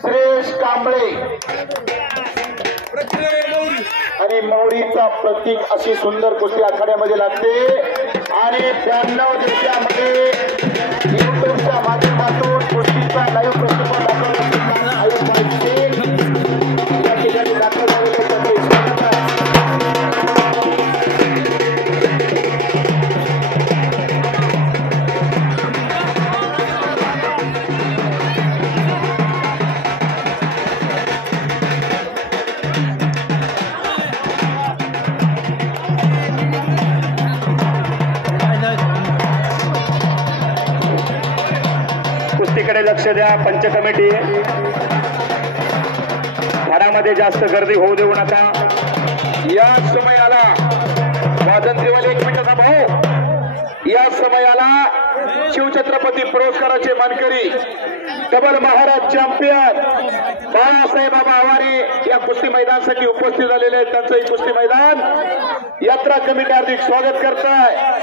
श्रेष कांबळे आणि मौरीचा प्रतीक अशी सुंदर कुस्ती आखाड्यामध्ये लागते आणि 92 देशामध्ये युट्यूबच्या माध्यमातून कुस्तीचा लाईव्ह प्रक्षेपण दाखल कुस्तीकडे लक्ष द्या पंच कमिटी. घरामध्ये जास्त गर्दी होऊ देऊ नका. या समयाला स्वातंत्र्यवाले 1 मिनिटाचा भाऊ. या समयाला शिवछत्रपती पुरस्काराचे मानकरी डबल महाराज चॅम्पियन बाळासाहेब बाबा आवारे या कुस्ती मैदानासाठी उपस्थित झालेले आहेत. त्यांचं कुस्ती मैदान यात्रा कमिटी हार्दिक स्वागत करत आहे.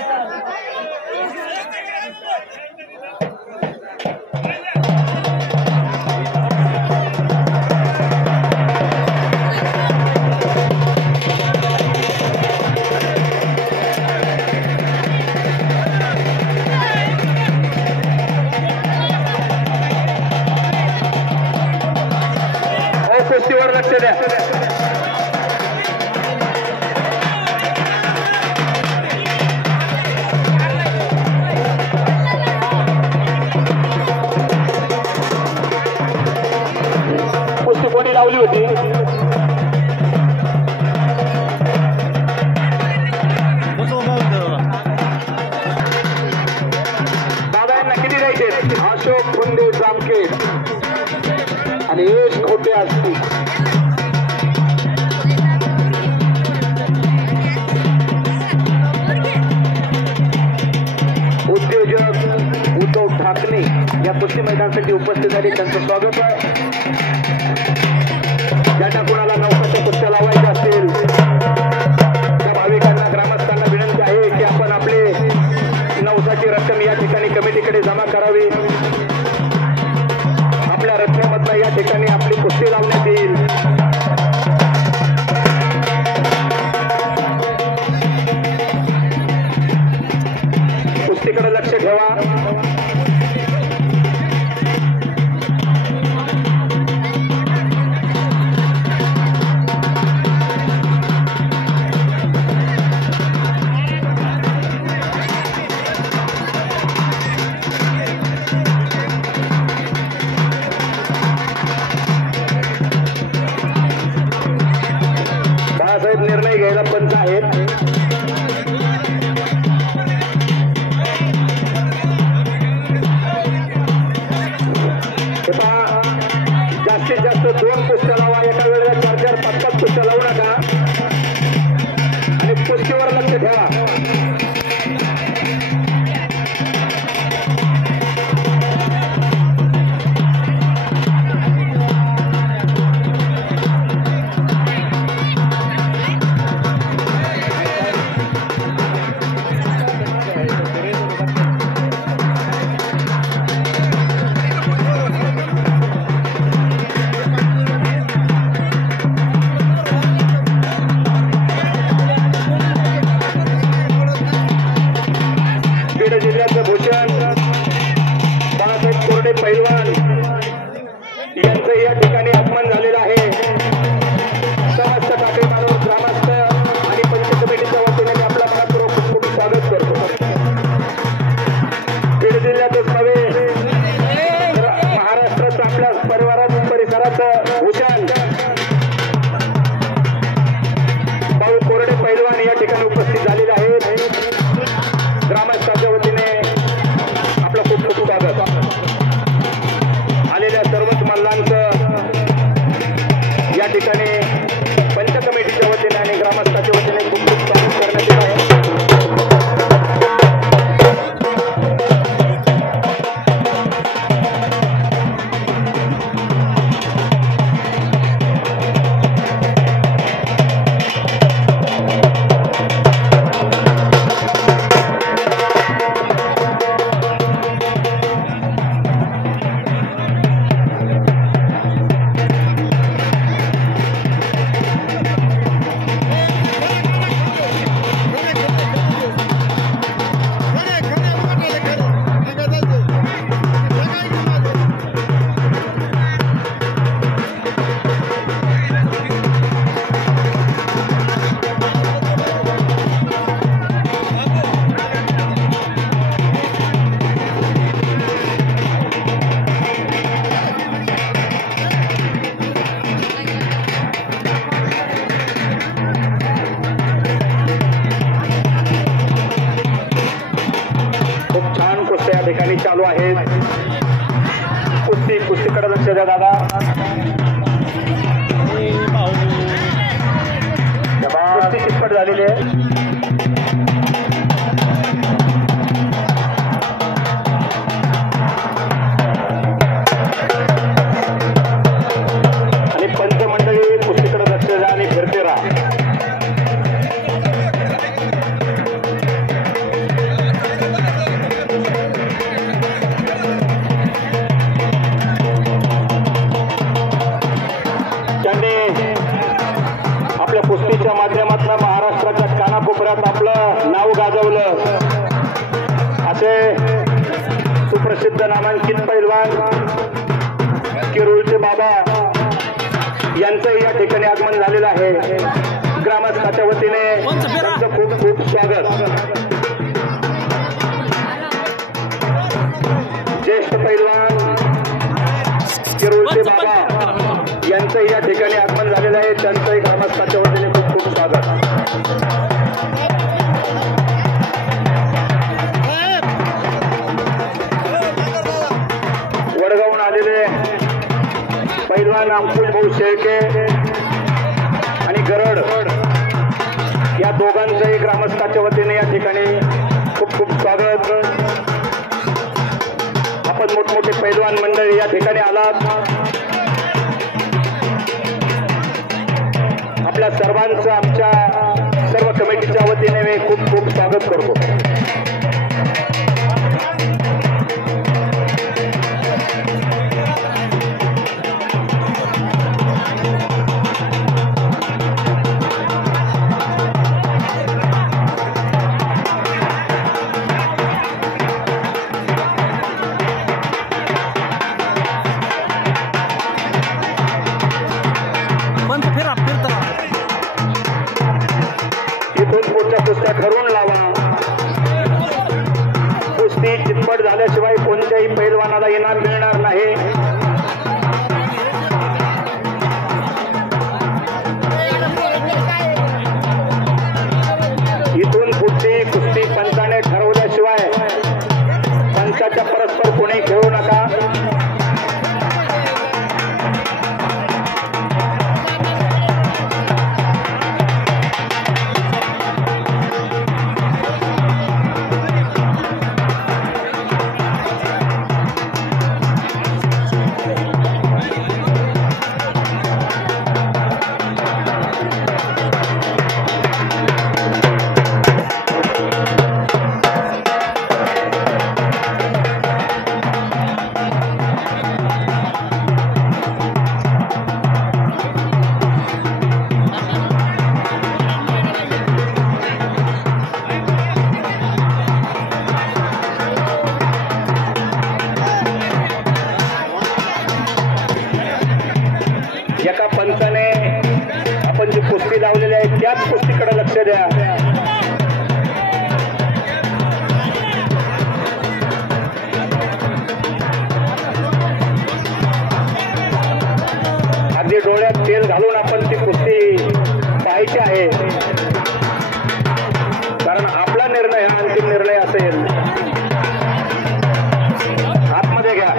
कुस्तीवर लक्ष द्या. कुस्ती कोणी लावली होती? दादांना किती द्यायचे? अशोक बुंदे जामखे आणि यश खोटे असतील. उद्योजक उद्धव ठाकरे या कुस्ती मैदानासाठी उपस्थित झाले. त्यांचं स्वागत आहे. ज्यांना कोणाला नौकाच्या कुस्त्या लावायच्या असतील त्या भाविकांना ग्रामस्थांना विनंती आहे की आपण आपले नौसाची रक्कम या ठिकाणी कमिटीकडे जमा करावी. आपल्या रकमेमधनं या ठिकाणी आपली कुस्ती लावण्यात येईल. कुस्तीकडे लक्ष ठेवा. कुस्तीकडे लक्ष द्या दादा. कुस्ती चितपट झालेली आहे. आणि पंचमंडळी कुस्तीकडे लक्ष द्या आणि फिरते राहा. आपल्या कुस्तीच्या माध्यमातून महाराष्ट्राच्या कानाकोपऱ्यात आपलं नाव गाजवलं. असे सुप्रसिद्ध नामांकित पैलवान किरुळचे बाबा यांचंही या ठिकाणी आगमन झालेलं आहे. ग्रामस्थाच्या वतीने त्यांचं खूप खूप स्वागत. ज्येष्ठ पैलवान किरुळचे बाबा यांचंही या ठिकाणी आगमन झालेलं आहे. त्यांचंही ग्रामस्थाच्या वतीने खूप खूप स्वागत. वडगावून आलेले पैलवान अंकुश भाऊ शेळके आणि गरड या दोघांचंही ग्रामस्थाच्या वतीने या ठिकाणी खूप खूप स्वागत. आपण मोठमोठे पैलवान मंडळी या ठिकाणी आलात. आपल्या सर्वांचं आमच्या सर्व कमिटीच्या वतीने मी खूप खूप स्वागत करतो. कुस्त्या ठरवून लावा. कुस्ती चितपट झाल्याशिवाय कोणत्याही पैलवानाला इनाम मिळणार नाही. इथून पुढची कुस्ती पंचाने ठरवल्याशिवाय पंचाच्या परस्पर कोणी खेळू नका. एका पंचाने आपण जी कुस्ती लावलेली आहे त्याच कुस्तीकडे लक्ष द्या. अगदी डोळ्यात तेल घालून आपण ती कुस्ती पाहायची आहे. कारण आपला निर्णय हा अंतिम निर्णय असेल. आतमध्ये घ्या.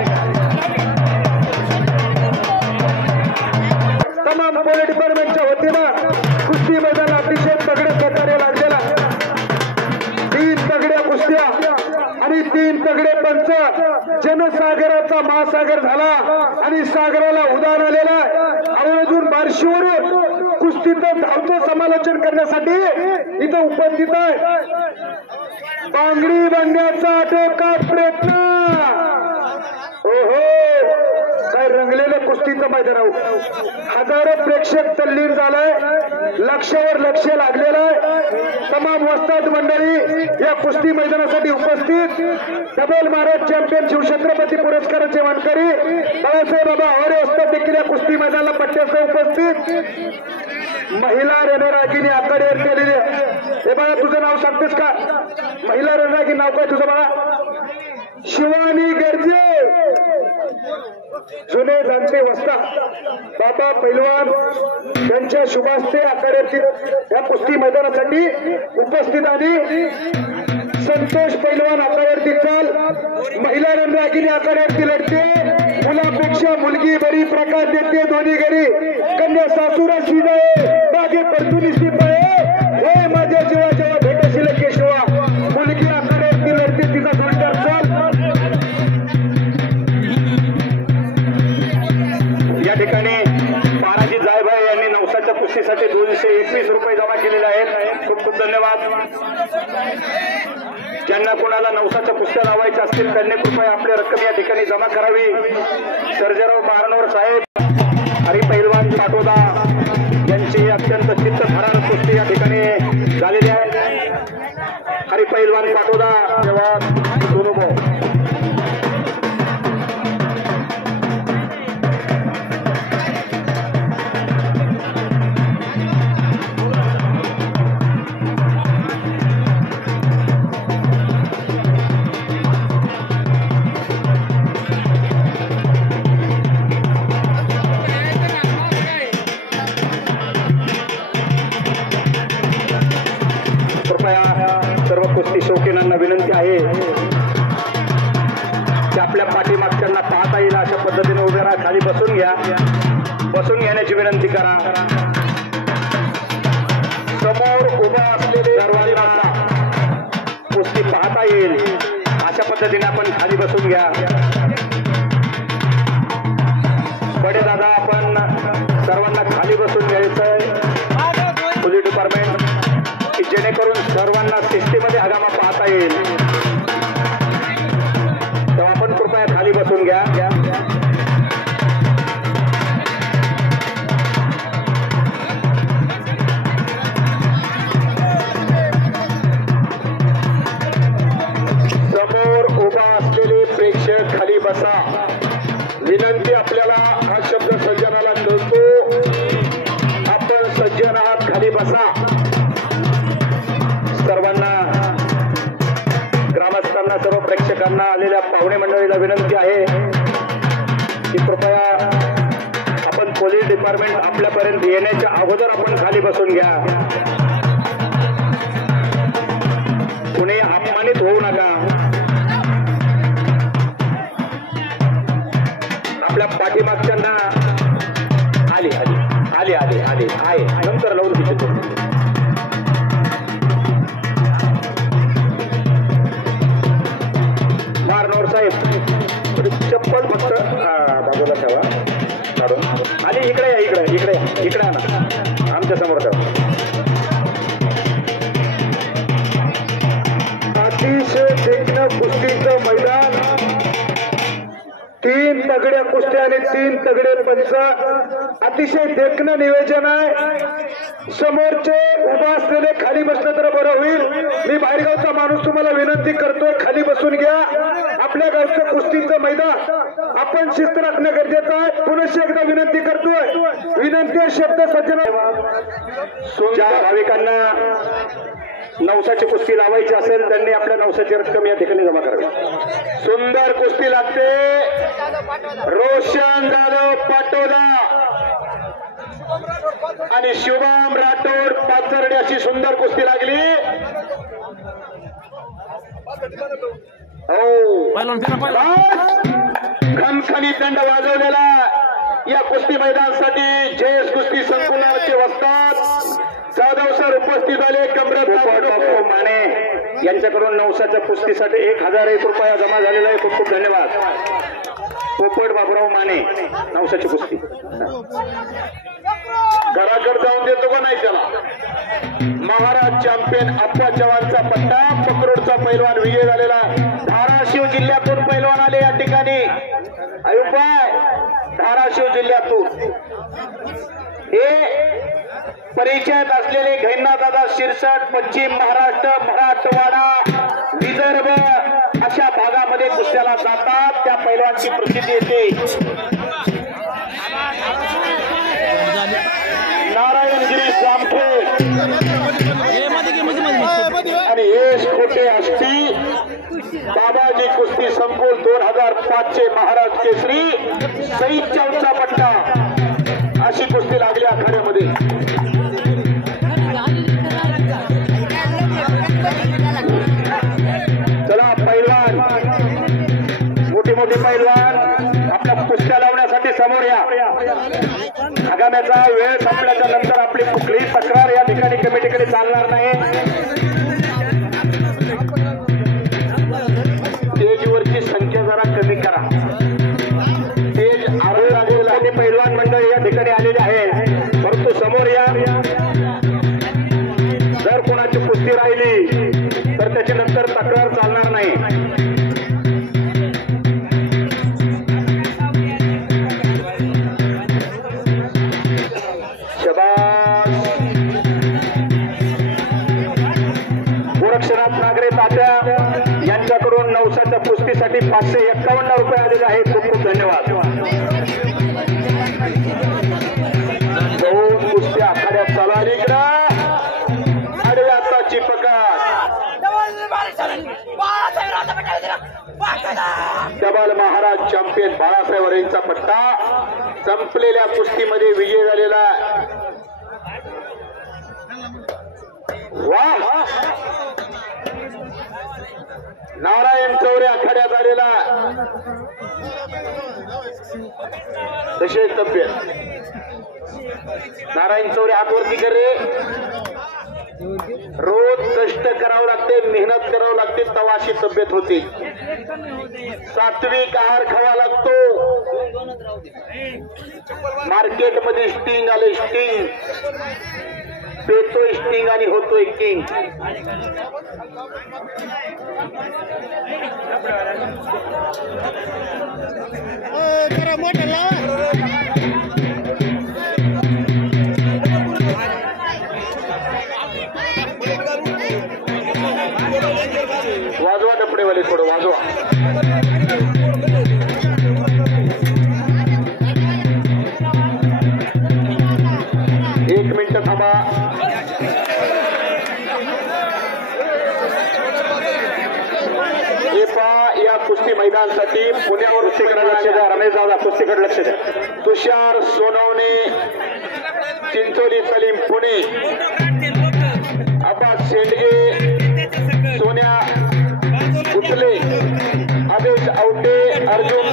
पोलीस डिपार्टमेंटच्या वतीनं कुस्ती मैदान अतिशय तगडे प्रकारे लागलेला. 3 तगड्या कुस्त्या आणि 3 तगडे पंच. जनसागराचा महासागर झाला आणि सागराला उधाण आलेला. आवर्जून बार्शीवरून कुस्तीचं धावतं समालोचन करण्यासाठी इथं उपस्थित आहे. बांगडी बांधण्याचा आटोकाट प्रयत्न. ओहो, काय रंगलेलं कुस्तीचं मैदान. हजारो प्रेक्षक तल्लीन झालाय. लक्षावर लक्ष लागलेलं आहे. तमाम वस्ताद मंडळी या कुस्ती मैदानासाठी उपस्थित. डबल महाराज चॅम्पियन शिवछत्रपती पुरस्काराचे मानकरी बाळासाहेब बाबा आवारे वस्ताद देखील या कुस्ती मैदानाला पट्ट्यासह उपस्थित. महिला रणरागिणी आखाड्यावर केलेली. हे बाळा तुझं नाव सांगतेस का? महिला रणरागिणी नाव काय तुझं बाळा? शिवानी गर्जे. जुने जाणते वस्ताद बाबा पैलवान यांच्या शुभास्ते आखाड्यातील या कुस्ती मैदानासाठी उपस्थित आणि संतोष पैलवान आखाड्यावरती चाल. महिला रणरागिणी आखाड्यावरती लढते. मुला मुलगी बरी प्रकाश देते दोन्ही घरी कन्या सासूरा शिजाये मागे परतुनी शिपाये हे माझ्या जीवा जेव्हा भेटशील केशवा मुलगी आकडे ती लढते तिचा जोडदार चाल. या ठिकाणी तानाजी जायभाई यांनी नवसाच्या कुस्तीसाठी 221 रुपये जमा केलेले आहेत. खूप खूप धन्यवाद. ज्यांना कोणाला नवसाच्या कुस्त्या लावायच्या असतील त्यांनी कृपया आपली रक्कम या ठिकाणी जमा करावी. सर्जेराव मारनोर साहेब, हरी पैलवान पाटोदा यांची अत्यंत चित्तथरारक कुस्ती या ठिकाणी झालेली आहे. हरी पैलवान पाटोदा धन्यवाद. सोनूभाऊ सर्व कुस्ती शौकीनांना विनंती आहे की आपल्या पाठीमागच्यांना पाहता येईल अशा पद्धतीने उभे राहा. खाली बसून घ्या. बसून घेण्याची विनंती करा. समोर उभा असलेले सर्वांना कुस्ती पाहता येईल अशा पद्धतीने आपण खाली बसून घ्या. बडे दादा, आपण सर्वांना खाली बसून घ्यायचंय. पोलीस डिपार्टमेंट जेणेकरून सर्वांना शिस्तीमध्ये हंगामा पाहता येईल. तेव्हा आपण कृपया खाली बसून घ्या. समोर उभा असलेले प्रेक्षक खाली बसा. विनंती आपल्याला हा शब्द सज्जनाला कळतो. आपण सज्जन आहात, खाली बसा. सर्वांना, ग्रामस्थांना, सर्व प्रेक्षकांना, आलेल्या पाहुणे मंडळीला विनंती आहे की कृपया आपण पोलीस डिपार्टमेंट आपल्यापर्यंत येण्याच्या अगोदर आपण खाली बसून घ्या. कुणी अपमानित होऊ नका. आपल्या पाठीमागच्यांना आली आली आली आली आली आहे नंतर लावून तिथे मारनोर साहेब चप्पल फक्त बाजूला ठेवा काढून. आणि इकडे या, इकडे इकडे इकडे आणा, आमच्या समोर ठेवा. अतिशय देखणं कुस्तीचं मैदान. 3 तगड्या कुस्त्या आणि 3 तगडे पंच. अतिशय देखणं नियोजन आहे. समोरचे उभा असलेले खाली बसलं तर बरं होईल. मी बाहेरगावचा माणूस तुम्हाला विनंती करतोय, खाली बसून घ्या. आपल्या गावचं कुस्तीचं मैदान आपण शिस्त राखणं गरजेचं आहे. पुनश्च एकदा विनंती करतोय. विनंती शब्द सज्जन भाविकांना नवसाची कुस्ती लावायची असेल त्यांनी आपल्या नवसाची रक्कम या ठिकाणी जमा करावी. सुंदर कुस्ती लागते. रोशन जाधव पाटोदा आणि शुभम राठोड पाचर्डे अशी सुंदर कुस्ती लागली. खणखणी दंड वाजवलेला या कुस्ती मैदानासाठी जयेश कुस्ती संकुलाचे वस्ताद जाधव सर उपस्थित झाले. कमरत माने यांच्याकडून नवसाच्या कुस्तीसाठी 1001 रुपया जमा झालेला आहे. खूप खूप धन्यवाद. पोपट बाबुराव माने नवसाची कुस्ती घराकडे जाऊन देतो का नाही त्याला. महाराज चॅम्पियन अप्पा चव्हाणचा पट्टा. पकरोडचा पैलवान विजय झालेला. धाराशिव जिल्ह्यातून पैलवान आले या ठिकाणी. अयुबाय धाराशिव जिल्ह्यातून हे परिचयात असलेले घैनादादा शिरसाट पश्चिम महाराष्ट्र, मराठवाडा, विदर्भ अशा भागामध्ये कुस्त्याला जातात. त्या पैलवानची प्रसिद्धी येते. नारायणगिरी जामखेड आणि यश खोटे असती बाबाजी कुस्ती संकुल 2005 चे महाराज केसरी सई चौचा पट्टा अशी कुस्ती लागली आखाड्यामध्ये. चला पैलवान, मोठी मोठी पैलवान आपल्या कुस्त्या लावण्यासाठी समोर या. आगाम्याचा वेळ संपल्याच्या नंतर आपली कुठलीही तक्रार या ठिकाणी कमिटीकडे चालणार नाही. स्टेजवरची संख्या जरा कमी करा. स्टेज आणि पैलवान मंडळ या ठिकाणी आलेले आहे, परंतु समोर या. जर कोणाची कुस्ती राहिली तर त्याची नंतर तक्रार चालणार नाही. गोरक्षनाथ नागरे तात्या यांच्याकडून नवसाच्या कुस्तीसाठी 551 रुपये आलेले आहेत. खूप खूप धन्यवाद. दोन कुस्ती आखाड्यात चालू इकडं आताची पकड. डबल महाराज चॅम्पियन बाळासाहेब वरेंचा पट्टा संपलेल्या कुस्तीमध्ये विजय झालेला. वाह, नारायण चौरे आखाड्यात आलेला. तसे तब्येत नारायण चौरे हातवरती करे. रोज कष्ट करावं लागते, मेहनत करावं लागते, तेव्हा अशी तब्येत होती. सात्विक आहार खावा लागतो. मार्केटमध्ये स्टिंग आले, स्टिंग पेतोय स्टिंग आणि होतोय किंग. वाजवा डपडेवाले, थोडं वाजवा. एक मिनिट थांबा. या कुस्ती मैदानासाठी पुण्यावर कुस्तीकडे लक्ष द्या. रमेश दादा कुस्तीकडे लक्ष द्या. तुषार सोनवणे, चिंचोली सलीम पुणे, अब्बास शेंडगे, सोन्या उचले, आदेश आवटे, अर्जुन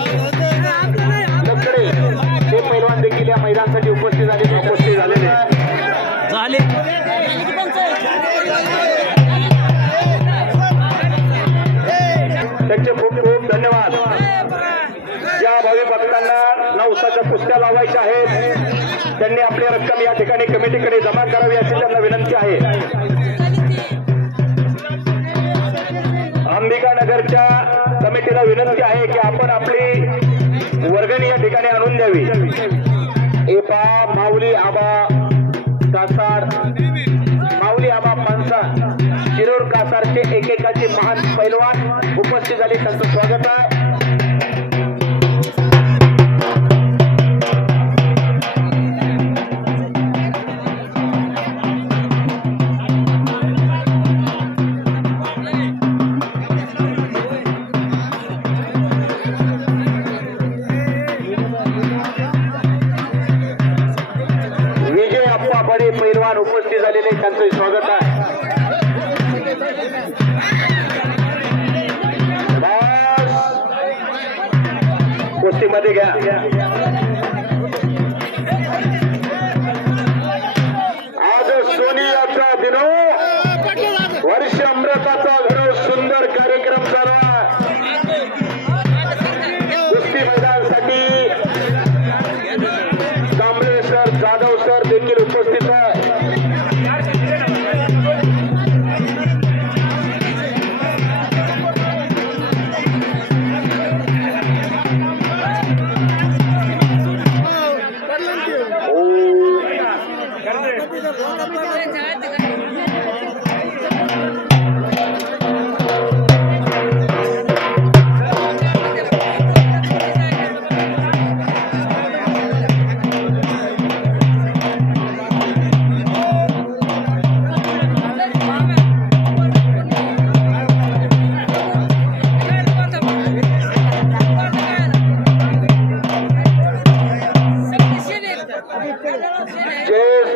लकडे हे पैलवान देखील या मैदानासाठी उपस्थित झालेले. त्यांचे खूप खूप धन्यवाद. ज्या भावी भक्तांना नवसाच्या कुस्त्या लावायच्या आहेत त्यांनी आपली रक्कम या ठिकाणी कमिटीकडे जमा करावी अशी त्यांना विनंती आहे. अंबिका नगरच्या कमिटीला विनंती आहे की आपण आपली वर्गणी या ठिकाणी आणून द्यावी. एपा माऊली आबा कासार, माऊली आबा पानसा, शिरूर कासारचे एकेकाचे महान पैलवान उपस्थित झाले, त्यांचं स्वागत आहे. विजय अप्पा बडे पैलवान उपस्थित झालेले, त्यांचं स्वागत आहे. कुस्तीमध्ये घ्या. आज सोनियाचा दिनो, वर्ष अमृताचा घरो, सुंदर कार्यक्रम चालू आहे. कुस्ती मैदानासाठी कांबळे सर, जाधव सर देखील उपस्थित आहे.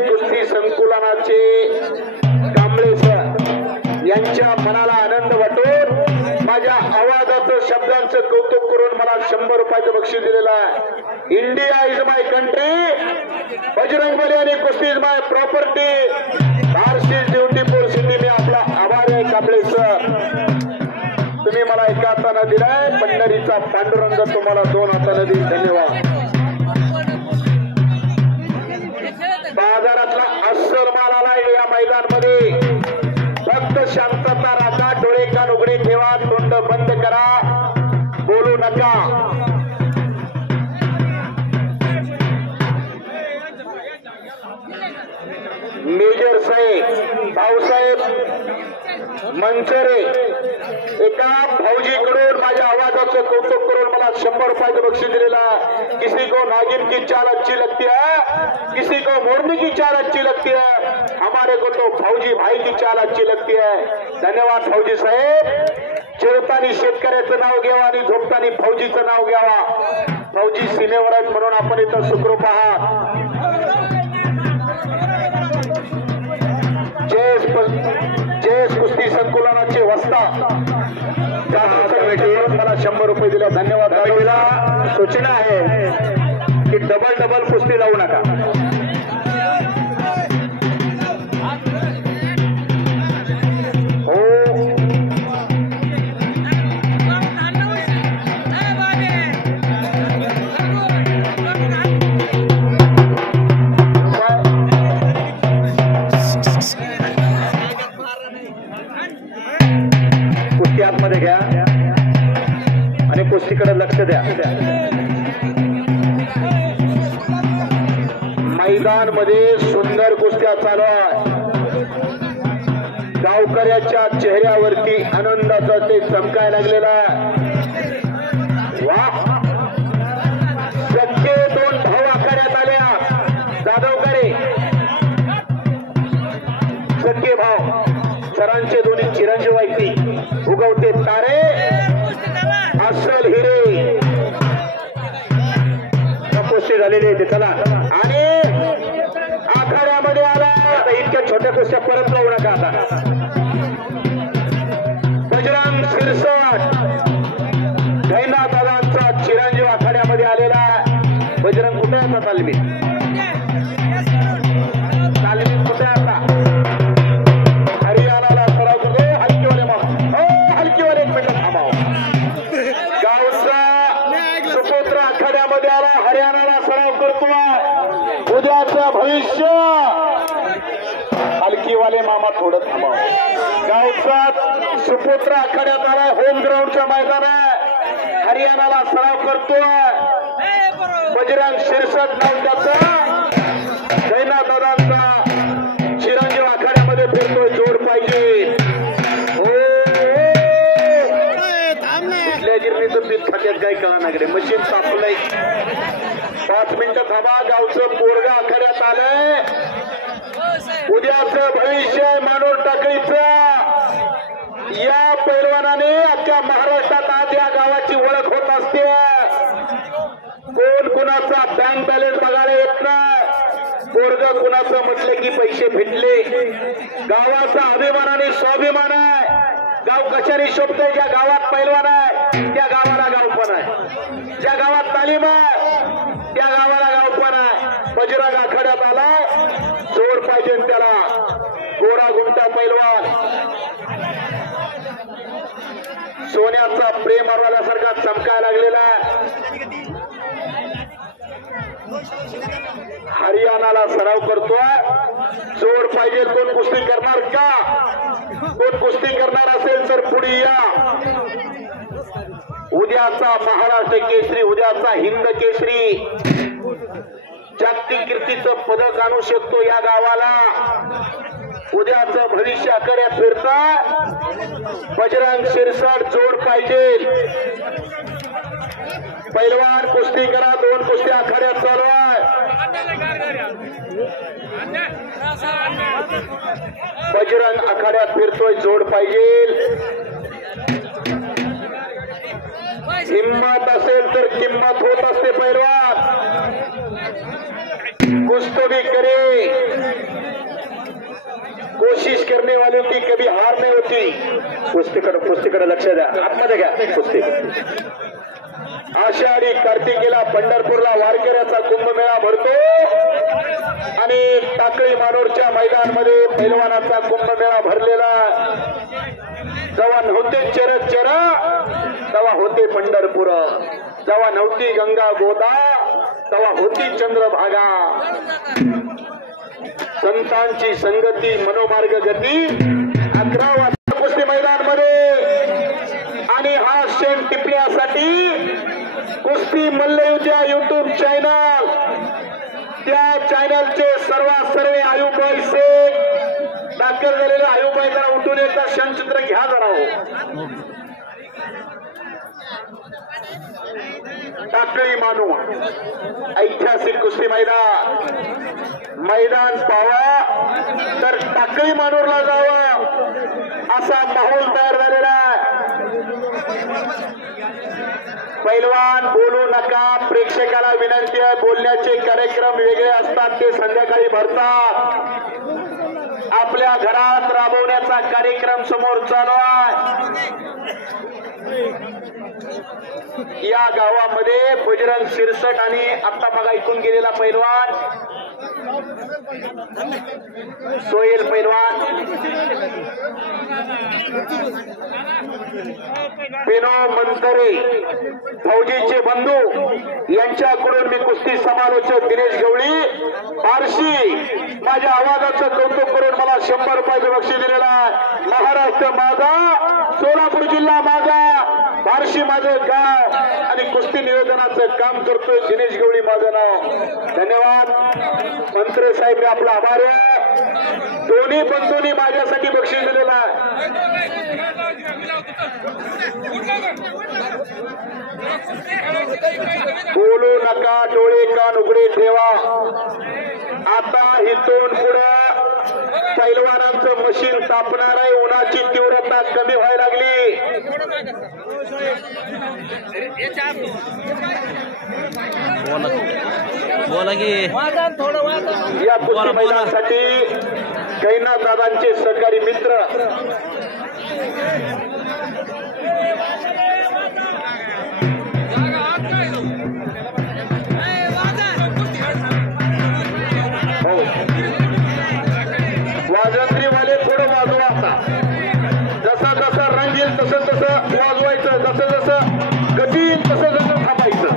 कुस्ती संकुलनाचे कांबळे सर यांच्या मनाला आनंद वाटून माझ्या आवाजाचं, शब्दांचं कौतुक करून मला 100 रुपयाचं बक्षीस दिलेलं आहे. India is my country, Bajrangbali आणि कुस्ती इज माय प्रॉपर्टी. धारशी ब्युटीफुल सिटी. मी आपला आभारी आहे कापले सर, तुम्ही मला एका हाताने दिलाय. पंढरीचा पांडुरंग तुम्हाला 2 हाताने देईल. धन्यवाद. बाजारातला अस्सल माल आलाय या मैदानमध्ये. फक्त शांतता राखा, डोळे कान उघडे ठेवा, तोंड बंद करा, बोलू नका. मेजर साहेब भाऊसाहेब मंचरे एका भाऊजीकडून माझ्या आवाजाचं कौतुक करून मला 100 रुपयाचं बक्षीस दिलेला. किसी को नागिन की चाल अच्छी लगती है, किसी को मोरनी की चाल अच्छी लगती है, हमारे को तो भाऊजी भाई की चाल अच्छी लगती है. धन्यवाद भाऊजी साहेब. चिरतानी शेतकऱ्याचं नाव घ्यावं आणि झोपतानी फौजीचं नाव घ्यावा. फौजी सीमेवर आहेत म्हणून आपण इथं सुखरूप आहात. जयेश कुस्ती संकुलनाचे वस्ता मला 100 रुपये दिले. धन्यवाद. सूचना आहे की डबल कुस्ती लावू नका. कुस्ती आतमध्ये घ्या आणि कुस्तीकडे लक्ष द्या. मैदान मध्ये सुंदर कुस्त्या चालू आहे. गावकऱ्याच्या चेहऱ्यावरती आनंदाचा ते चमकाय लागलेला. वा, सख्खे 2 भाऊ आखाड्यात आल्या. जाधवकरे सख्खे भाव, सरांचे दोन्ही चिरंजीव व्हायची. उगवते तारे, अस्सल हिरे. कुस्ती झालेली आहे. चला, आणि आखाड्यामध्ये आला. इतक्या छोट्या कुस्त्या परत लावू नका. आता बजरंग शिरसाट धैना दादांचा चिरंजीव आखाड्यामध्ये आलेला. बजरंग कुठे आता तालमीत कुठे आता? हरियाणाला सराव करतो. हलकीवाले मग हलकीवाले 1 मिनिट थांबाव. गावचा सुपुत्र आखाड्यामध्ये आला. हरियाणाला सराव करतो. उद्याचं भविष्य. हलकीवाले मामा थोडं थांबाव. गावचा सुपुत्र आखाड्यात आला. होम ग्राउंडच्या मैदानात हरियाणाला सराव करतोय. बजरंग शिरसट नाव त्याचा. जैना दादांचा चिरंजीव आखाड्यामध्ये फिरतोय. जोड पाहिजे. कुठल्या गिरणीचं पीठ खात्यात काय कळा नागरे. मशीन तापलंय. 5 मिनिटं थांबा. गावचं पोरगा आखाड्यात आलंय. उद्याचं भविष्य मानोर टाकळीचं. या पैलवानाने अख्ख्या महाराष्ट्रात आज या गावाची ओळख होत असते. कोण कुणाचा बँक बॅलन्स बघायला येत नाही. पोरग कुणाचं म्हटलं की पैसे भेटले. गावाचा अभिमानाने स्वाभिमान आहे. गाव कशाने शोभतोय. ज्या गावात पैलवान आहे त्या गावाला गाव पण आहे. ज्या गावात तालीम आहे त्या गावाला गाव पण आहे. बजरंग आखाड्यात आला. जोड पाहिजे त्याला. गोरा गुंटा पैलवान. सोन्याचा प्रेम आल्यासारखा चमकायला लागलेला. हरियाणाला सराव करतोय. जोड पाहिजे. कोण कुस्ती करणार का? कोण कुस्ती करणार असेल तर पुढे या. उद्याचा महाराष्ट्र केसरी, उद्याचा हिंद केसरी, जागतिक कीर्तीचं पदक आणू शकतो या गावाला. उद्याचं भविष्य आखाड्यात फिरता. बजरंग शिरसाट. जोड पाहिजे. पैलवान कुस्ती करा. 2 कुस्ती आखाड्यात चालू आहे. बजरंग आखाड्यात फिरतोय. जोड पाहिजे. हिम्मत असेल तर किंमत होत असते. पैलवान कुछ तो भी करे. कोशिश करने वालों की कभी हार नहीं होती. कुस्तीकडे लक्ष द्या. आतमध्ये घ्या कुस्ती. आषाढी कार्तिकीला पंढरपूरला वारकऱ्याचा कुंभमेळा भरतो आणि टाकळी मानोरच्या मैदानामध्ये पैलवानाचा कुंभमेळा भरलेला. जेव्हा नव्हते चरा तेव्हा होते पंढरपूर, जेव्हा नव्हती गंगा गोदा तेव्हा होती चंद्रभागा. संतांची संगती मनोमार्ग गती 11 वाजता कुस्ती मैदान मध्ये. आणि हा क्षण टिपण्यासाठी कुस्ती मल्लयुद्ध युट्यूब चॅनल, त्या चॅनलचे सर्वे आयुबाई शेख दाखल झालेले आयुबाई जरा उठून एकदा क्षणचित्र घ्या जरा. हो टाकळी मानू ऐतिहासिक कुस्ती मैदान पावा तर टाकळी मानूरला जावं असा माहोल तयार झालेला आहे. पैलवान बोलू नका, प्रेक्षकाला विनंती आहे. बोलण्याचे कार्यक्रम वेगळे असतात, ते संध्याकाळी भरतात. आपल्या घरात राबवण्याचा कार्यक्रम समोर चालू आहे. या गावामध्ये बजरंग शिरसट आणि आता मग ऐकून गेलेला पैलवान सोहेल पैलवान, पिनो मंतरे फौजीचे बंधू यांच्याकडून मी कुस्ती समालोचक दिनेश गवळी बार्शी माझ्या आवाजाचं कौतुक करून मला 100 रुपयाचं बक्षीस दिलेलं आहे. महाराष्ट्र माझा, सोलापूर जिल्हा माझा, बार्शी माझं गाव आणि कुस्ती नियोजनाचं काम करतोय दिनेश गवळी माझं नाव. धन्यवाद मंत्री साहेब, मी आपला आभार आहे. दोन्ही बंधूंनी माझ्यासाठी बक्षीस दिलेलं आहे. बोलू नका, डोळे कान उघडे ठेवा. आता इथून पुढे पैलवानांचं मशीन तापणार आहे. उन्हाची तीव्रता कमी व्हायला लागली. बोला की या कुस्ती मैदानासाठी कैनाथ दादांचे सहकारी मित्र वाजंत्रीवाले थोडं वाजवा. आता जसा जसा रंग येईल तसं तसं वाजवायचं, जसं जसं गती येईल तसं तसं थांबायचं.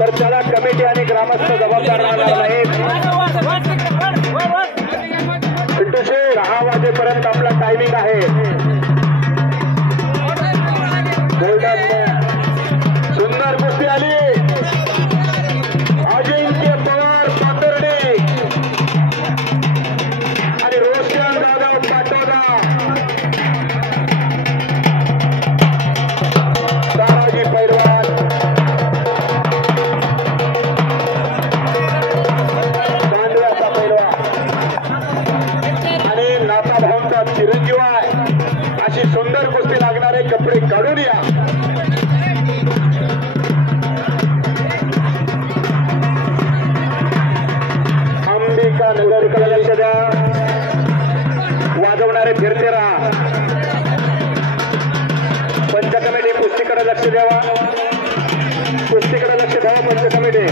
तर त्याला कमिटी आणि ग्रामस्थ जबाबदार राहणार नाहीत. 6 वाजेपर्यंत आपला टायमिंग आहे. सुंदर कुस्ती आली. अजिंक्य पवार पातर्डे आणि रोशन जाधव पाटोदा. तानाजी पैलवान, पांडव्याचा पैलवान आणि नाता भाऊंचा चिरंजीव आहे. अशी सुंदर कुस्ती लागणारे कपडे काढून या. अंबिका नगरकडे लक्ष द्या. वाजवणारे फिरते राहा. पंच कमिटी कुस्तीकडे लक्ष द्यावा. कुस्तीकडे लक्ष द्यावं पंच कमिटी.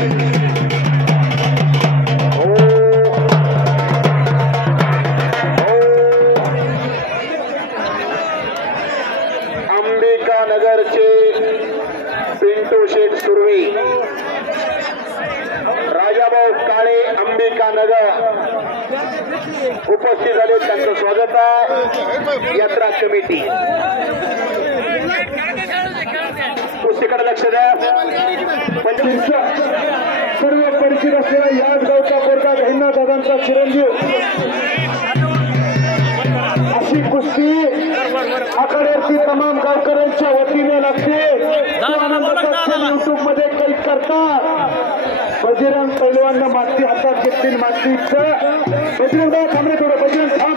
अंबिका नगरचे पिंटू शेठ सुर्वे, राजाभाऊ काळे, अंबिका नगर उपस्थित झाले. त्यांचं स्वागत आहे. यात्रा कमिटी कुस्तीकडे लक्ष द्या. सर्व परिचित असलेला याच गावचा पोरगा गहिना दादांचा चिरंजीव. अशी कुस्ती आखाड्यावरती तमाम गावकऱ्यांच्या वतीने लागते. युट्यूब मध्ये कैद करतात. बजरंग पैलवाननं माती हातात घेतली. मातीचं बजरंग थांबले थोडं. बजरंग थांब.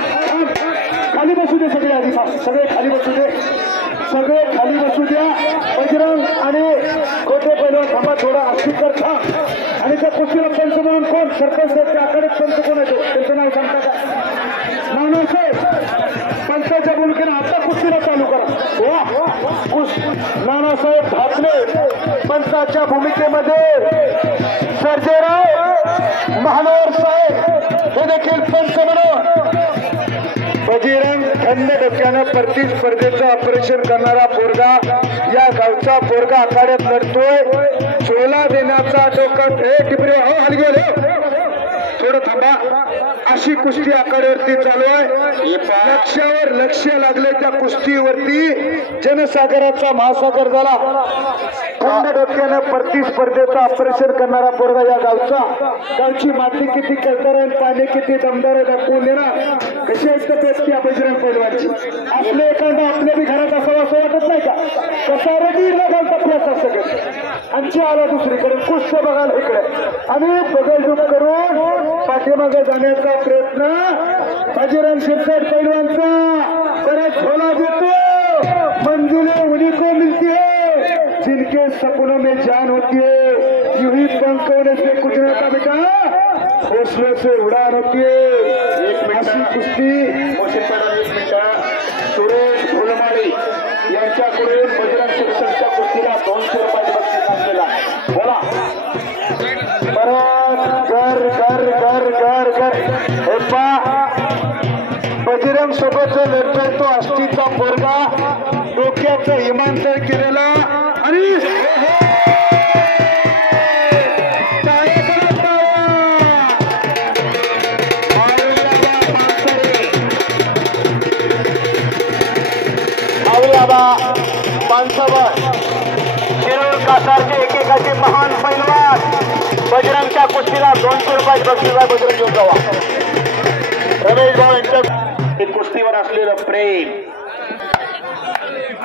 खाली बसू दे सगळे. आधी सगळे खाली बसू दे. सगळे खाली बसू द्या. बजरंग आणि खोटे पैलवान थांबा थोडा. अस्तिकर थांब. आणि त्या कुस्तीला पंच म्हणून कोण सरपंच आखाड्यात पंच कोण आहे त्यांचं नाव सांगता का? नानासाहेब पंचाच्या भूमिकेने आता कुस्तीला चालू करा. नानासाहेब भाकले पंचाच्या भूमिकेमध्ये. सर्जेराव महानवर साहेब हे देखील पंच म्हणून. बजरंग थंड डोक्यानं प्रतिस्पर्धेचं ऑपरेशन करणारा पोरगा. या गावचा पोरगा आखाड्यात लढतोय. चोला देण्याचा डोकं टिपरे हलगेल. थोडं थांबा. अशी कुस्ती आखाड्यावरती चालू आहे. लक्ष्यावर लक्ष लागले. त्या कुस्तीवरती जनसागराचा महासागर झाला. थंड डोक्यानं प्रतिस्पर्धेचं ऑपरेशन करणारा पोरगा या गावचा. गावची माती किती कळतर आहे, पाणी किती दमदार दाखवून देणार. कशी असतं व्यक्ती बजरंग पैलवानची. आपले एखादा आपल्या बी घरात असावं असं वाटत नाही का? कसा रडीला घालता प्लस असं करत. आमची आला दुसरीकडे कुस्ती बघायला इकडे आणि बगलडूब करून पाठीमागे जाण्याचा प्रयत्न बजरंग शिरसाट पैलवानचा. परत झोला देतो. मंजिले उन्हीं को मिलती है जिनके सपनों में जान होती है. यूं ही पंख होने से कुछ नहीं होता बेटा, हौसलों से उड़ान होती है. अशी कुस्ती सुरेश फुलमाळी यांच्याकडून बजरंग शिरसाटच्या कुस्तीला 200 रुपये बक्षीस केला. बोला परत घर घर घर घर घर. हे पा बजरंग सोबत जो लढतोय तो आष्टीचा पोरगा. डोक्याचं इमानदार केलेला आणि माणसावर शिरूर कासारचे एकेकाचे महान पैलवान. बजरंगच्या कुस्तीला 200 रुपये बक्षीस आहे. बजरंग घेऊन जावा. रमेश भाऊ यांच्या कुस्तीवर असलेलं प्रेम.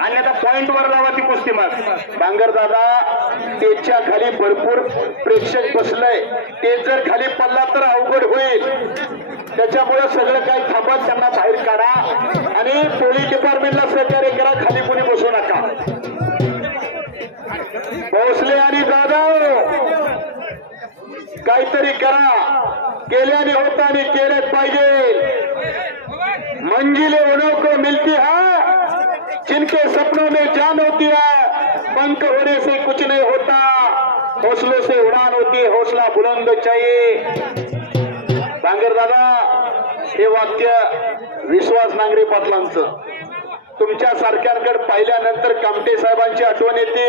अन्यथा पॉइंट वर लावा ती कुस्ती. मग बांगर दादा त्याच्या खाली भरपूर प्रेक्षक बसलंय. ते जर खाली पडला तर अवघड होईल. त्याच्यामुळे सगळं काही थांबत त्यांना बाहेर काढा आणि पोलीस डिपार्टमेंटला सहकार्य करा. खाली कोणी बसू नका. भोसले आणि जाधव काहीतरी करा. केल्याने होत आणि केलेच पाहिजे. मंजिले उन्हों को मिलती है जिनके सपनों में जान होती है. पंख होने से कुछ नहीं होता, हौसलों से उड़ान होती है. हौसला बुलंद चाहिए. बांगर दादा हे वाक्य विश्वास नांगरे पाटलांचं. तुमच्या सारख्यांकडे पाहिल्यानंतर कामटे साहेबांची आठवण येते.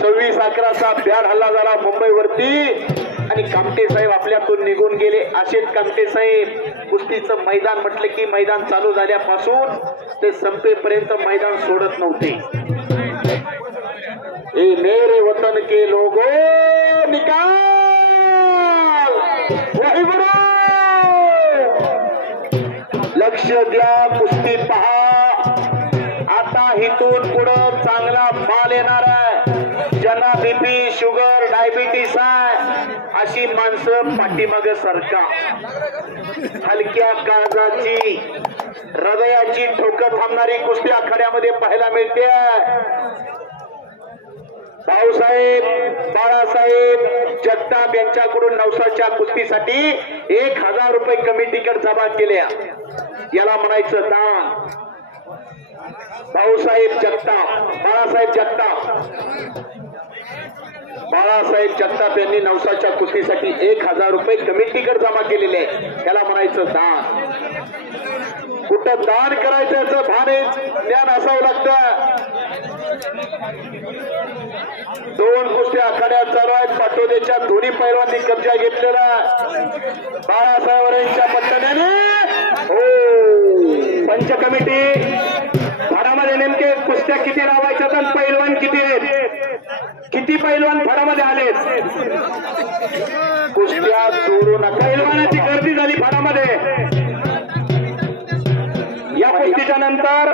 26-11चा बॅड हल्ला झाला मुंबईवरती आणि कामटे साहेब आपल्यातून निघून गेले. असेच कामटे साहेब कुस्तीचं मैदान म्हटलं की मैदान चालू झाल्यापासून ते संपेपर्यंत मैदान सोडत नव्हते. ए मेरे वतन के लोगो निकाल वही बरो. लक्ष द्या, कुस्ती पहा. आता इथून पुढं चांगला माल येणार आहे. ज्यांना बीपी शुगर डायबिटीस आहे अशी माणसं पाठीमागे सरका. हलक्या काळजाची हृदयाची ठोकर थांबणारी कुस्ती आखाड्यामध्ये पाहायला मिळते. भाऊसाहेब बाळासाहेब जगताप यांच्याकडून नवसाच्या कुस्तीसाठी 1000 रुपये कमिटीकडे जमा केल्या. याला म्हणायचं दान. भाऊसाहेब जगताप बाळासाहेब जगताप यांनी नवसाच्या कुस्तीसाठी 1000 रुपये कमिटीकडे जमा केलेले आहे. त्याला म्हणायचं दान. कुठं दान करायचं याचं भान ज्ञान असावं लागतं. 2 कुस्त्या आखाड्यात चालू आहेत. पाटोदेच्या दोन्ही पैलवांनी कब्जा घेतलेला. बाळासाहेब यांच्या पट्ट्याने पंच कमिटी फडामध्ये नेमके कुस्त्या किती लावायच्या आणि पैलवान किती आहेत, किती पैलवान फडामध्ये आलेत. कुस्त्या सोडू नका. पैलवानाची गर्दी झाली फडामध्ये. या कुस्तीच्या नंतर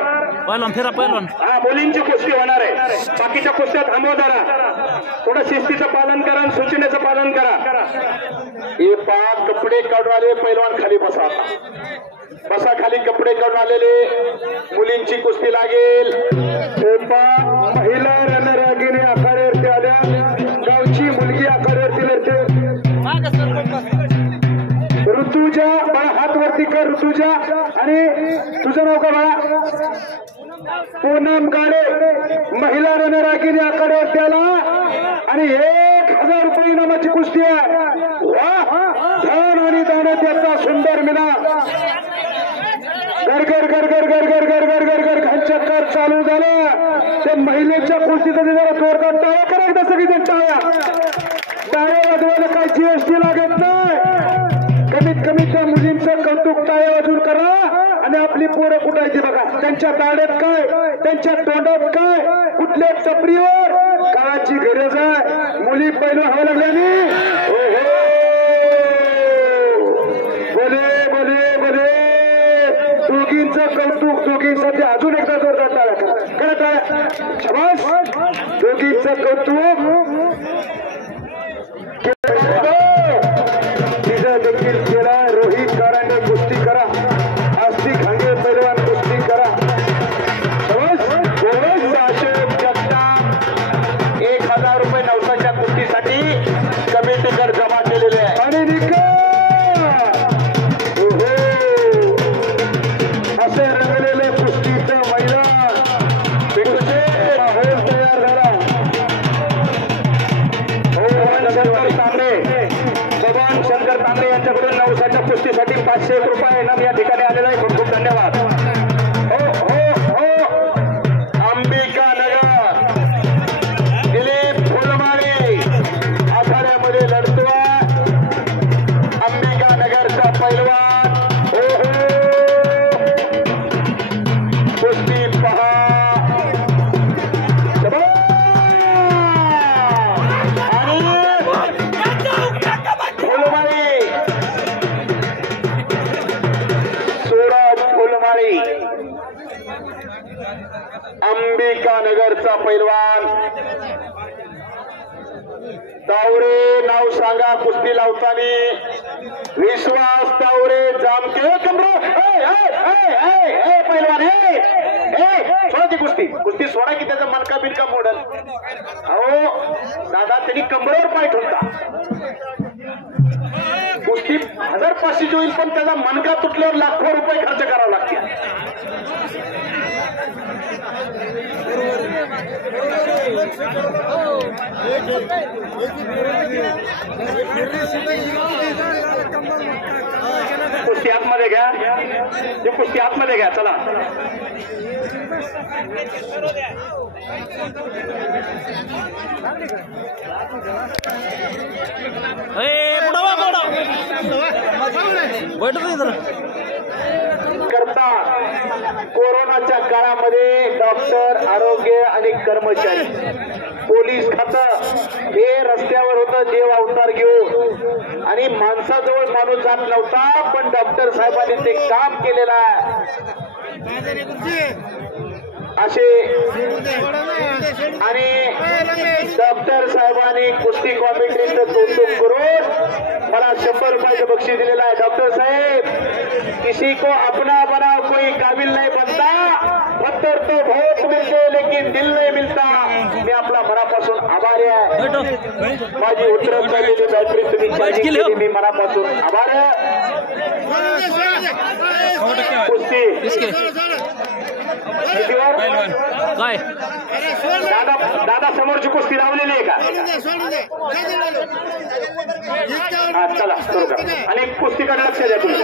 पैलवान मुलींची कुस्ती होणार आहे. बाकीच्या कुस्त्या थांबवा जरा. थोडं शिस्तीचं पालन करा आणि सूचनेचं पालन करा. हे पाक कपडे काढून आले पैलवान खाली बसा. बसा खाली. कपडे काढून आलेले मुलींची कुस्ती लागेल. महिला रणरागिणी आखाड्यावरती आल्या. गावची मुलगी आखाड्यावरती लढते. ऋतुजा बाळा हात वरती कर. ऋतुजा आणि तुझं नाव का बाळा? पूनम गाडे महिला रणरागिणी आखाड्यावरती आला आणि 1000 रुपये इनामाची कुस्ती आहे. वा धन आणि दानात याचा सुंदर मिलाप. गरगर गरगर गरगर गरगर गरगर घनचक्कर चालू झालं. ते महिलेच्या कुस्तीचा जरा जोरदार टाळ्या करा. एकदा सगळीजण टाळ्या वाजवायला काय जीएसटी लागत नाही. कमीत कमी त्या मुलींचं कौतुक टाळ्या वाजून करा. आणि आपली पोरं कुठायची बघा. त्यांच्या दाढ्यात काय, त्यांच्या तोंडात काय, कुठल्या टपरीवर काळाची गरज आहे. मुली पहिलं व्हावं लागल्याने बोले बोले बोले दोघींचं कौतुक. दोघींसाठी अजून एकदा जोरदार टाळ्या करा. टाळ्या. शाबास. दोघींचं कौतुक. तिचं देखील केला. रोहित करांडे कुस्ती करा. आस्ती खांगे पैलवान कुस्ती करा. साहेब जगताप 1000 रुपये नवसाच्या कुस्तीसाठी कमिटीकडे जमा केलेले आहे. आणि असे रंगलेले कुस्तीचं मैदान माहोल तयार झाला. भगवान शंकर तांबे यांच्याकडून नवसाच्या कुस्तीसाठी 500 रुपये इनाम या ठिकाणी आलेला आहे. खूप खूप धन्यवाद. अंबिका नगर दिलीप फुलमाळी आखाड्यामध्ये लढतोय. अंबिका नगरचा पैलवान. कुस्ती पहा. अंबिका नगरचा पैलवान तावरे नाव सांगा. कुस्ती लावताना विश्वास तावरे जामके. पैलवान सोडा ती कुस्ती. कुस्ती सोडा की त्याचा मनका बिनका मोडल. अहो दादा त्यांनी कमरेवर पाय ठेवता. कुस्ती 1500 होईल पण त्याचा मनका तुटल्यावर लाखो रुपये खर्च करावा लागतील. कुस्ती आतमध्ये घ्या. ते कुस्ती आतमध्ये घ्या चला. करता कोरोनाच्या काळामध्ये डॉक्टर, आरोग्य आणि कर्मचारी, पोलीस खातं हे रस्त्यावर होतं देव अवतार घेऊन आणि माणसाजवळ माणूस जात नव्हता, पण डॉक्टर साहेबांनी ते काम केलेलं आहे. असे आणि डॉक्टर साहेबांनी कुस्ती कॉम्पिटिशनचं कौतुक करून मला 100 रुपयाचं बक्षीस दिलेलं आहे. डॉक्टर साहेब, किसी को अपना बना कोई काबिल नहीं बनता, पत्थर तो बहुत मिलते लेकिन दिल नहीं मिलता. मी आपला मनापासून आभारी आहे. माझी उतरत चाललेली बॅटरी तुम्ही चार्जिंग केली, मी मनापासून आभार आहे. कुस्ती काय दादा समोरची कुस्ती लावलेली आहे का? हा चला सुरू करा आणि कुस्तीकडे लक्ष द्या तुम्ही.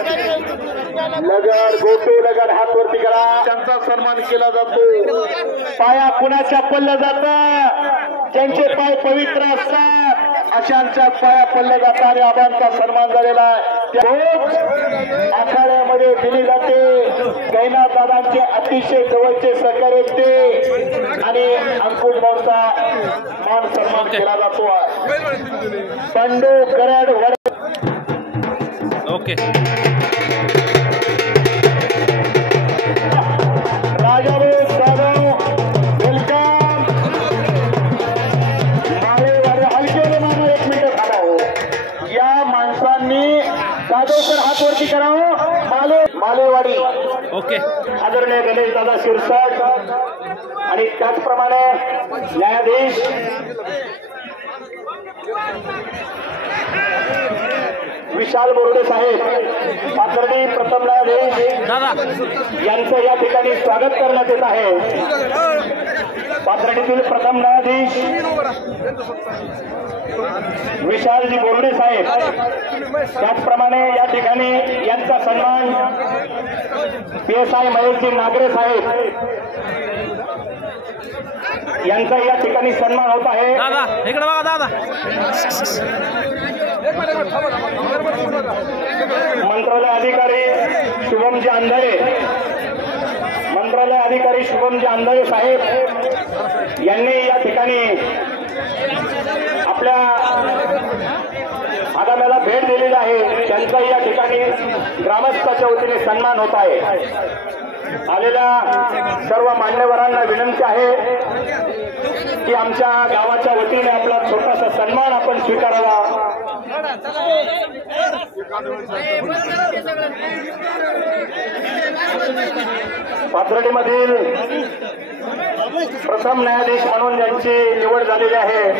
लगड गोटू लगड हात वरती करा. त्यांचा सन्मान केला जातो. पाया कुणाच्या पडलं जातं, ज्यांचे पाय पवित्र असतात अशांच्या पाया पडलं जातं आणि आबांचा सन्मान झालेला आहे. आखाड्यामध्ये दिली जाते. गैना दादांचे अतिशय जवळचे सहकार्य ते आणि अंकुश भाऊचा मान सन्मान केला जातो. पंडू करड वड ओके राजाभाऊ जाधव वेलकम. माळेवाडी हलकेले मामा 1 मिनिट थांबा हो. या माणसांनी जाधवकर हात वरती करावं. मालेवाडी ओके आदरणीय गणेश दादा शिरसाट आणि त्याचप्रमाणे न्यायाधीश विशाल बोर्डे साहेब, पाथर्डी प्रथम न्यायाधीश यांचं या ठिकाणी स्वागत करण्यात येत आहे. पाथर्डीतील प्रथम न्यायाधीश विशालजी बोर्डे साहेब, त्याचप्रमाणे या ठिकाणी यांचा सन्मान PSI महेशजी नागरे साहेब यांचा या ठिकाणी सन्मान होत आहे. दादा इकडे बघा दादा. मंत्रालय अधिकारी शुभमजी अंधारे, मंत्रालय अधिकारी शुभमजी अंधारे साहेब यांनी या ठिकाणी आपल्या आगाम्याला भेट दिलेली आहे. त्यांचा या ठिकाणी ग्रामस्थाच्या वतीने सन्मान होत आहे. आलेल्या सर्व मान्यवरांना विनंती आहे की आमच्या गावाच्या वतीने आपला छोटासा सन्मान आपण स्वीकारावा. पाथर्डीमधील प्रथम न्यायाधीश म्हणून ज्यांची निवड झालेली आहे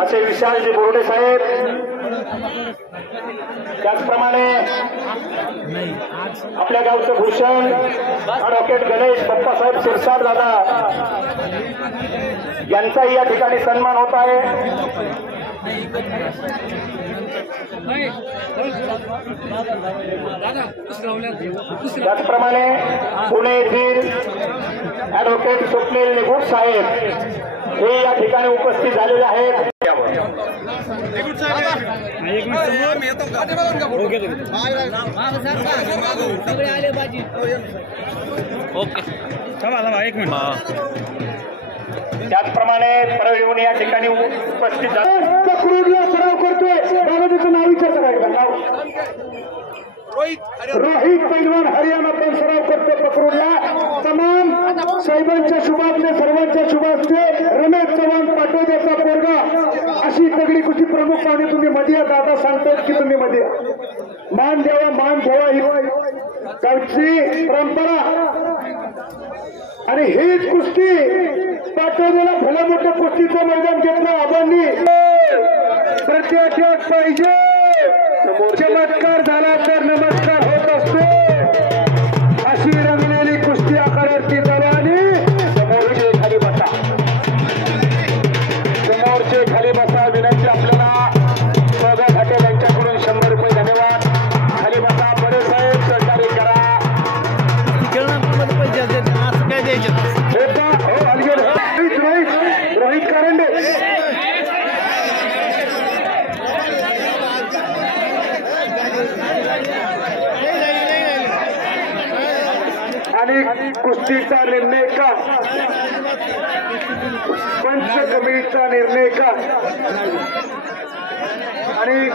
असे विशालजी बोर्डे साहेब, त्याचप्रमाणे आपल्या गावचं भूषण ॲडव्होकेट गणेश बाप्पासाहेब शिरसाट दादा यांचाही या ठिकाणी सन्मान होत आहे. त्याचप्रमाणे पुणे येथील ॲडव्होकेट स्वप्नील निगुट साहेब हे या ठिकाणी उपस्थित झालेले आहेत. ओके एक मिनिट. त्याचप्रमाणे परळीहून या ठिकाणी उपस्थित झाले. सराव करतोय त्याचं नाव विचारतं काय नाव रोहित पैलवान हरियाणा पण सराव करतो पकडूनला. तमाम साहेबांच्या शुभास्ते सर्वांच्या शुभास्ते रमेश चव्हाण पाटोद्याचा पोरगा अशी तगडी कुस्ती प्रमुख पाहुणे तुम्ही मध्ये या. दादा सांगतात की तुम्ही मध्ये मान द्यावा, मान ठेवा ही गावची परंपरा आणि हीच कुस्ती पाटोद्याला भलं मोठं कुस्तीचं मैदान घेतलं आबांनी. प्रत्यक्षात पाहिजे चमत्कार झाला तर नमस्कार होत असतो. अशी रंगलेली कुस्ती आखाड्यावरती झाली आणि समोरचे खाली बसा, समोरचे खाली बसा विनंती आपल्याला. सोगा घाटे यांच्याकडून 100 रुपये धन्यवाद. खाली बसा. बडे साहेब सहकार्य करा. आणि कुस्तीचा निर्णय का, पंच कमिटीचा निर्णय का आणि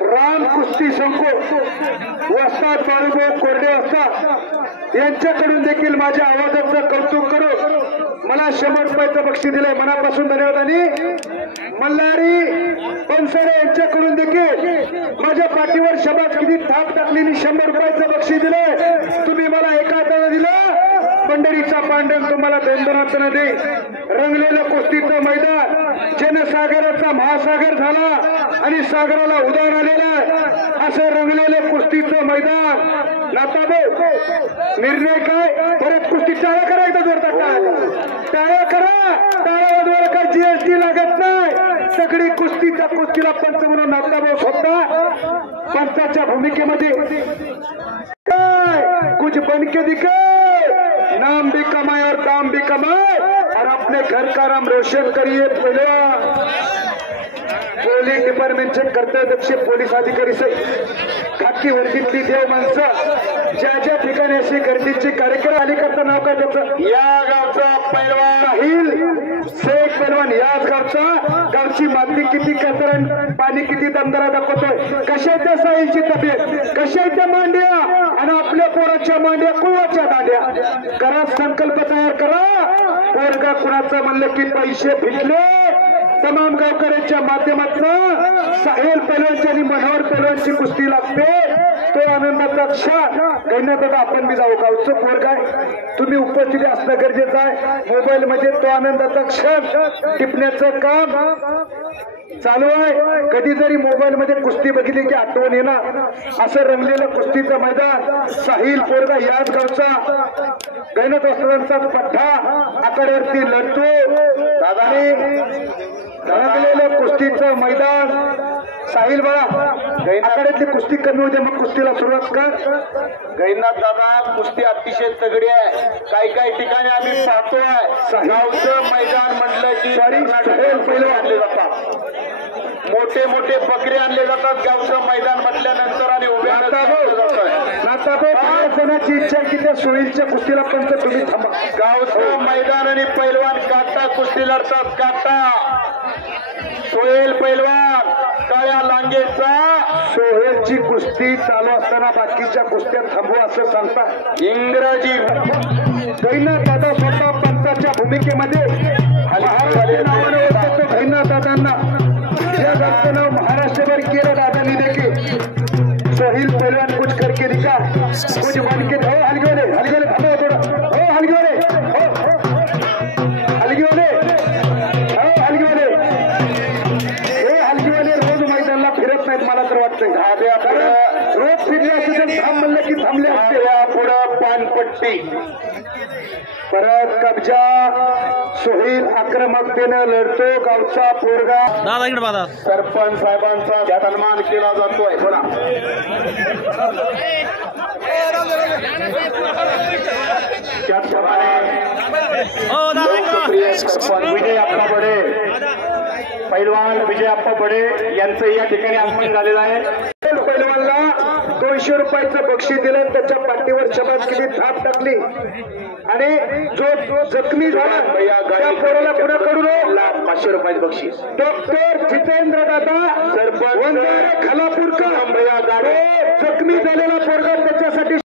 राम कुस्ती संकुल वस्ताद बाळूभाऊ कोरडे वस्ताद यांच्याकडून देखील माझ्या आवाजाचं कौतुक करू मला 100 रुपयाचं बक्षीस दिलंय. मनापासून धन्यवाद. आणि मल्हारी बनसरे यांच्याकडून देखील माझ्या पाठीवर शबासकीची थाप टाकलेली 100 रुपयाचं बक्षीस दिलंय. तुम्ही मला एका हाताने दिलं, पंढरीचा पांडव तुम्हाला 2 हाताने दे. रंगलेलं कुस्तीचं मैदान जनसागराचा महासागर झाला आणि सागराला उधार आलेला असं रंगलेलं कुस्तीचं मैदान. नाताभाऊ निर्णय काय, परत कुस्ती टाळ्या करा, एकदा जोरदार टाळ्या करा. टाळ्यावर काय जीएसटी लागत नाही. सगळी कुस्तीला पंच म्हणून नाताभाऊ स्वतः पंचाच्या भूमिकेमध्ये कुछ बन के दिखे, नाम भी कमाए और दाम भी कमाए और अपने घर का नाम रोशन करिए. पहिला पोलीस डिपार्टमेंटचे कर्तव्यदक्ष पोलीस अधिकारी खाकी वर्दीतली देव माणसं ज्या ज्या ठिकाणी अशी गर्दीचे कार्यक्रम आली करता नाव काय त्याचं, या गावचा पैलवान राहील शेख पैलवान. याच गावची माती किती कचरण, पाणी किती दमदारा दाखवतोय. कशा त्या साईची तब्येत, कशा त्या मांड्या आणि आपल्या पोराच्या मांड्या कुळाच्या दांड्या. करा संकल्प तयार करा. पोरगा कुणाचं म्हणलं की पैसे फिटले. तमाम गावकऱ्यांच्या माध्यमातून साहेल पैलवानची आणि मनोहर पैलवानची कुस्ती लागते. तो आनंदाचा क्षण गैन्यात आपण बी जाऊ. गावचं पोरगा तुम्ही उपस्थिती असणं गरजेचं आहे. मोबाईल मध्ये तो आनंदाचा क्षण टिपण्याचं काम चालू आहे. कधी जरी मोबाईल मध्ये कुस्ती बघितली की आठवण येणार असं रंगलेलं कुस्तीचं मैदान. साहिल पोरगा याच गावचा गैनत वस्त्रांचा पठ्ठा आकड्यावरती लढतो. दादाने रंगलेलं कुस्तीचं मैदान. साहिल बाळा आकड्यातली कुस्ती कमी होते मग कुस्तीला सुरुवात कर. गैनाथ दादा कुस्ती अतिशय तगडी आहे. काही काही ठिकाणी आम्ही पाहतोय गावचं मैदान म्हटलं की पहिलं आणले जातात, मोठे मोठे बकरे आणले जातात गावचं मैदान म्हटल्यानंतर आणि उभ्या जणांची इच्छा की त्या सोयीच्या कुस्तीला पण तुम्ही थांबा. गावचं मैदान आणि पैलवान काटा कुस्ती लढतात. काटा सोहेल पैलवान काळ्या लांगेचा. सोहेलची कुस्ती चालू असताना बाकीच्या कुस्त्या थांबवा असं सांगतात इंग्रजी. गैनाथ दादा स्वतः पंचाच्या भूमिकेमध्ये नावाने ओळखतो. गैनाथ दादांना या गावचं नाव महाराष्ट्रभर केलं. दादांनी देखील सोहेल पैलवान कुछ करके दिखा, कुछ बन के. हो हलगीवाले हलगीवाले थांबवा थोडं. हो हलगीवाले, हो हलगीवाले, हो हलगीवाले. हे हलगीवाले रोज मैदानाला फिरत नाहीत मला तर वाटतं. रोज फिरले असते तर थांब म्हणलं की थांबले असते. पुढं पानपट्टी परत कब्जा. सोहेल आक्रमकतेनं लढतो. गावचा पोरगा दादा इकडे बघा. सरपंच साहेबांचा सन्मान केला जातोय. बोला त्याचप्रमाणे हो दादा लोकप्रिय सरपंच विजय अप्पा बडे, पैलवान विजय अप्पा बडे यांचं या ठिकाणी आगमन झालेलं आहे. पैलवानला 200 रुपयाचं बक्षीस दिलं. त्याच्या पाठीवर शबासकीची थाप टाकली आणि जो जखमी झाला त्या पोराला पुढे करू 500 रुपयाचं बक्षीस. डॉक्टर जितेंद्र दादा सरपंच खालापूरकर जखमी झालेला पोरगा त्याच्यासाठी